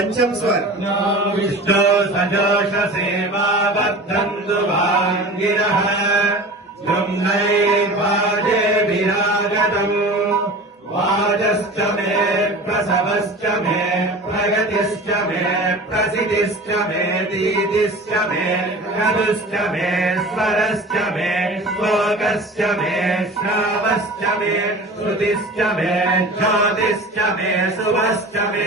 पंचम स्वर विष्णु सजोष सेवा बद्धन्तु वाङ्गिरः जुम्नैर्वाजे विरागतम् वाजश्च मे प्रसवश्च मे प्रगतिश्च मे प्रसिद्धिश्च मे दीदिश्च मे गदुश्च मे स्वरश्च मे श्लोकश्च मे श्रावश्च मे श्रुतिश्च मे ज्योतिश्च मे शुभश्च मे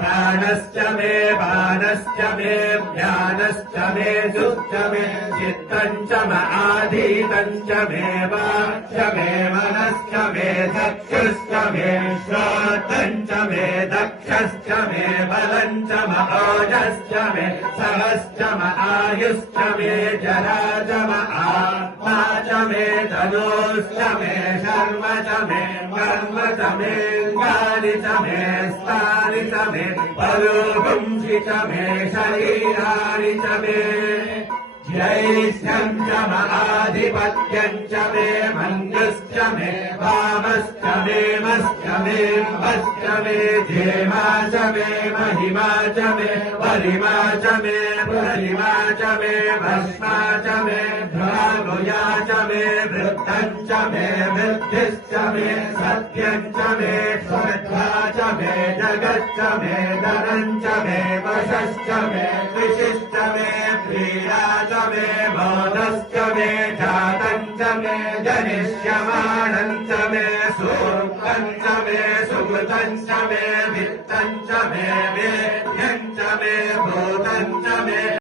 प्राणश्च मे बाणश्च मे ज्ञानश्च मे सुश्च मे चित्तञ्च म आधीतञ्च मे वाक्च मे मनश्च मे चक्षुश्च मे श्रोत्रञ्च मे दक्षश्च मे बलञ्च म ओजश्च मे सहश्च म आयुश्च मे जरा च म आत्मा च मे तनूश्च मे शर्म च मे कर्म च मे गानि च मे स्थानि च मे परोगुंसि च मे शरीराणि च मे ज्यैष्ठ्यम् च म आधिपत्यम् च मे मन्युश्च मे वामश्च मे मश्च मे भश्च मे धेमा च मे महिमा च मे परिमा च मे परिमा च मे भस्मा च मे ध्वानुया च मे वृद्धम् च मे वृद्धिश्च मे सत्यम् च मे श्रद्धा च मे जगच्च मे धनम् च मे वशश्च मे कृषिश्च मे क्रीडा च मे बोधश्च मे जातम् च मे जनिष्यमाणम् च मे सूक्तम् च मे सुकृतम् च मे वित्तम् च मे वेद्यम्